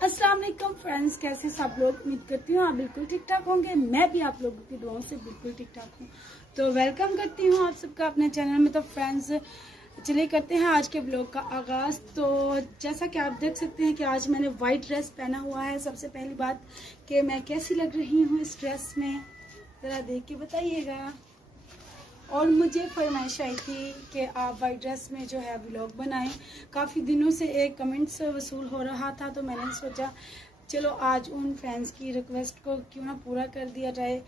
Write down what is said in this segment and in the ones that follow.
अस्सलाम वालेकुम फ्रेंड्स, कैसे सब लोग। उम्मीद करती हूँ आप बिल्कुल ठीक ठाक होंगे। मैं भी आप लोगों की दुआओं से बिल्कुल ठीक ठाक हूँ। तो वेलकम करती हूँ आप सबका अपने चैनल में। तो फ्रेंड्स चलिए करते हैं आज के ब्लॉग का आगाज़। तो जैसा कि आप देख सकते हैं कि आज मैंने वाइट ड्रेस पहना हुआ है। सबसे पहली बात कि मैं कैसी लग रही हूँ इस ड्रेस में, ज़रा देख के बताइएगा। और मुझे फरमाइश आई थी कि आप वाइट ड्रेस में जो है व्लॉग बनाएं। काफ़ी दिनों से एक कमेंट्स वसूल हो रहा था, तो मैंने सोचा चलो आज उन फ्रेंड्स की रिक्वेस्ट को क्यों ना पूरा कर दिया जाए,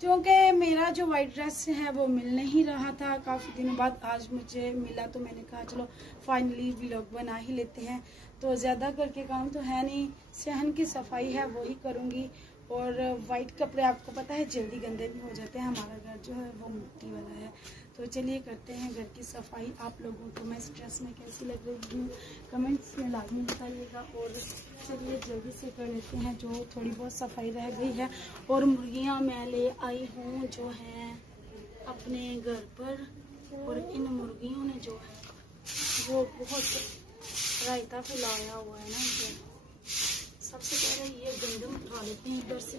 क्योंकि मेरा जो वाइट ड्रेस है वो मिल नहीं रहा था। काफ़ी दिनों बाद आज मुझे मिला, तो मैंने कहा चलो फाइनली व्लॉग बना ही लेते हैं। तो ज़्यादा करके काम तो है नहीं, सहन की सफाई है वो ही करूँगी। और वाइट कपड़े आपको पता है जल्दी गंदे भी हो जाते हैं, हमारा घर जो है वो मिट्टी वाला है। तो चलिए करते हैं घर की सफाई। आप लोगों को मैं इस ड्रेस में कैसी लग रही हूँ कमेंट्स में लाजमी बताइएगा। और चलिए जल्दी से कर लेते हैं जो थोड़ी बहुत सफाई रह गई है। और मुर्गियाँ मैं ले आई हूँ जो हैं अपने घर पर, और इन मुर्गियों ने जो है वो बहुत रायता फैलाया हुआ है ना। तो सबसे पहले ये गंदम उठा लेते हैं इधर से।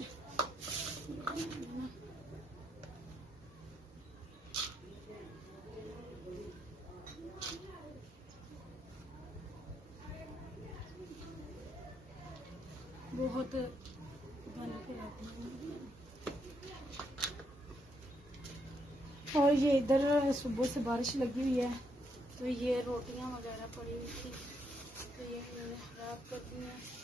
बहुत गंद फैलाती हैं। और ये इधर सुबह से बारिश लगी हुई है, तो ये रोटियां वगैरह पड़ी हुई थी, तो ये मैंने खराब कर दी है।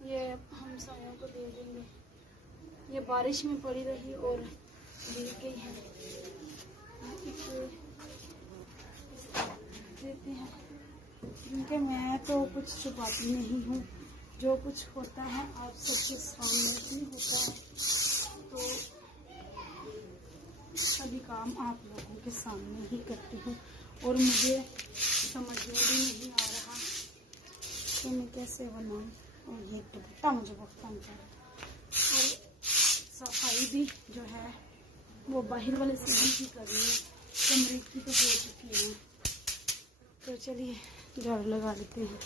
ये हम सायों को दे देंगे। ये बारिश में पड़ी रही और भीग गई है, देते हैं। क्योंकि मैं तो कुछ छुपाती नहीं हूँ, जो कुछ होता है आप सबके सामने ही होता है। तो सभी काम आप लोगों के सामने ही करती हूँ। और मुझे समझ में भी नहीं आ रहा कि मैं कैसे बनाऊँ। और ये दुपट्टा मुझे बहुत तंग कर रहा है। और सफाई भी जो है वो बाहर वाले से ही कर रही है, कमरे की तो हो चुकी है। तो चलिए झाड़ू लगा लेते हैं।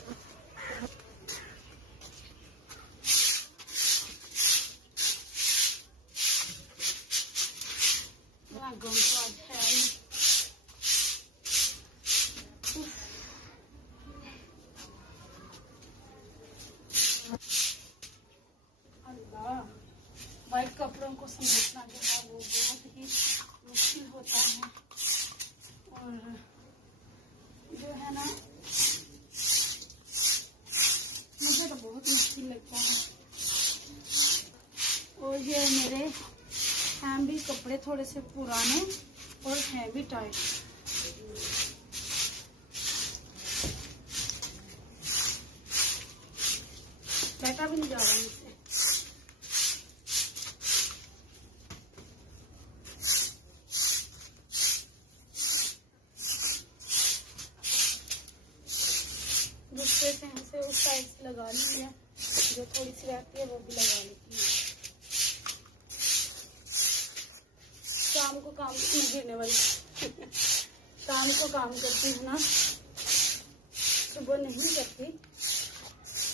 गम तो आज है ही। अल्लाह, वाइट कपड़ों को समेटना जो है वो बहुत ही मुश्किल होता है। और जो है ना मुझे तो बहुत मुश्किल लगता है। और ये मेरे हैं भी कपड़े थोड़े से पुराने और हैं भी टाइट। बैठा भी नहीं जा रहा मुझसे। दूसरे से उस साइड से लगा ली है, जो थोड़ी सी रहती है वो भी लगा लेती है। शाम को काम में गिरने वाली शाम को काम करती हूँ ना, सुबह नहीं करती।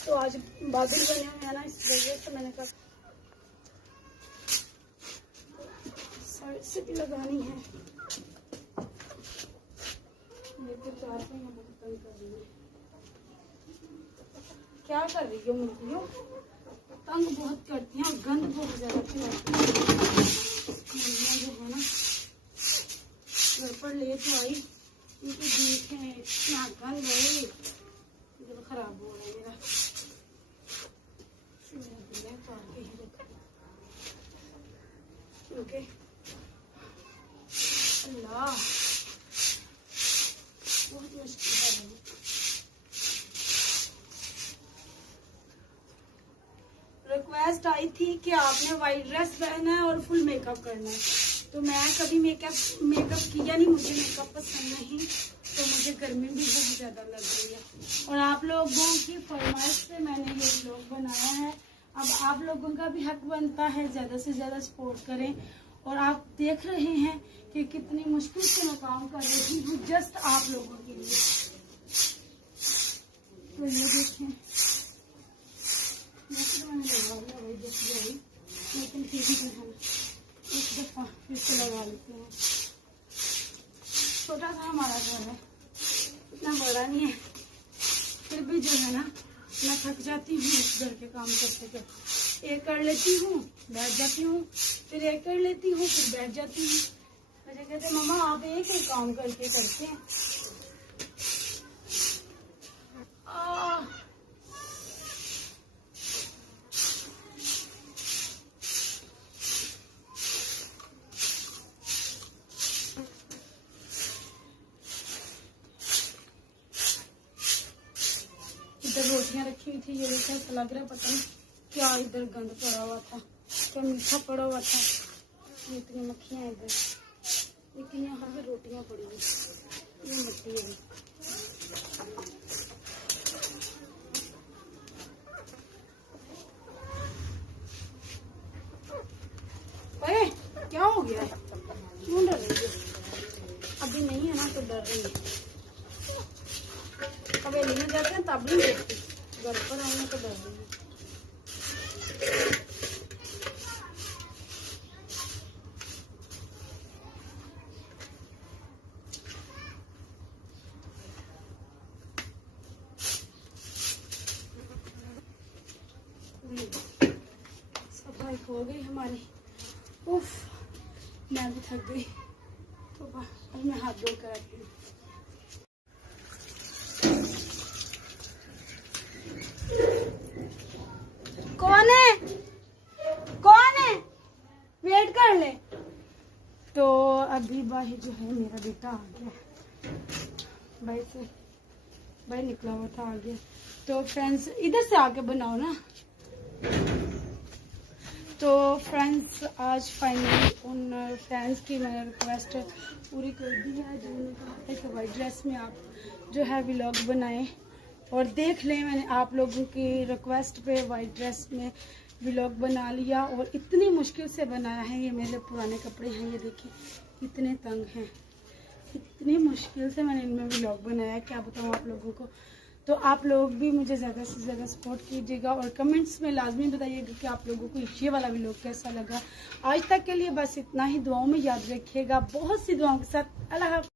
तो आज बादल बने हुए हैं ना, इस वजह से मैंने कहा साइड से भी लगानी है। लेकर जा रही हैं, बहुत तंग कर रही है। क्या कर रही हो मुर्गियों, तंग बहुत करती हैं, गंद बहुत ज्यादा फैलाती है। जो है ना घर पर ले तो आई, उनकी देखें इतना गंद है, जब खराब हो रहा है मेरा। तो आगे ही ओके। अल्लाह बहुत मुश्किल है। रिक्वेस्ट आई थी कि आपने वाइट ड्रेस पहना है और फुल मेकअप करना है। तो मैं कभी मेकअप किया नहीं, मुझे मेकअप पसंद नहीं, तो मुझे गर्मी भी बहुत ज़्यादा लग रही है। और आप लोगों की फरमाइश से मैंने ये व्लॉग बनाया है। अब आप लोगों का भी हक बनता है ज़्यादा से ज़्यादा सपोर्ट करें। और आप देख रहे हैं कि कितनी मुश्किल से मैं काम कर रही हूँ जस्ट आप लोगों के लिए। तो ये देखें गई, लेकिन फिर भी जो है एक दफ़ा फिर से लगा लेते हैं। छोटा सा हमारा घर है, इतना बड़ा नहीं है, फिर भी जो है ना मैं थक जाती हूँ इस घर के काम करते करते। एक कर लेती हूँ, बैठ जाती हूँ, फिर एक कर लेती हूँ, फिर बैठ जाती हूँ। मुझे कहते मम्मा आप एक ही काम करके करते हैं। इधर रोटियां रखी हुई थी, ये देखो ऐसा लग रहा है पता नहीं क्या इधर गंद पड़ा हुआ था, क्या मीठा पड़ा हुआ था, इतनी मक्खियां इधर, लेकिन यहाँ पे रोटियां पड़ी हुई, ये मिट्टी है। अरे क्या हो गया है, क्यों डर रही है? अभी नहीं है ना तो डर रही है। हवेली में जाते हैं तब नहीं देखती, घर पर आने तो डर रही है। सफाई हो गई हमारी, उफ मैं भी थक गई, तो अब मैं हाथ धो कर आती हूँ। कौन है, कौन है, वेट कर ले। तो अभी भाई जो है मेरा बेटा आ गया, भाई निकला हुआ था, आ गया। तो फ्रेंड्स इधर से आके बनाओ ना। तो फ्रेंड्स आज फाइनली उन फ्रेंड्स की मैंने रिक्वेस्ट पूरी कर दी है, जिन्होंने कहा था कि वाइट ड्रेस में आप जो है व्लॉग बनाएं, और देख लें मैंने आप लोगों की रिक्वेस्ट पे वाइट ड्रेस में व्लॉग बना लिया, और इतनी मुश्किल से बनाया है। ये मेरे पुराने कपड़े हैं, ये देखिए इतने तंग हैं, इतनी मुश्किल से मैंने इनमें व्लॉग बनाया, क्या बताऊँ आप लोगों को। तो आप लोग भी मुझे ज़्यादा से ज़्यादा सपोर्ट कीजिएगा, और कमेंट्स में लाजमी बताइएगा कि आप लोगों को ये वाला व्लॉग कैसा लगा। आज तक के लिए बस इतना ही, दुआओं में याद रखिएगा, बहुत सी दुआओं के साथ। अल्लाह हाफ़िज़।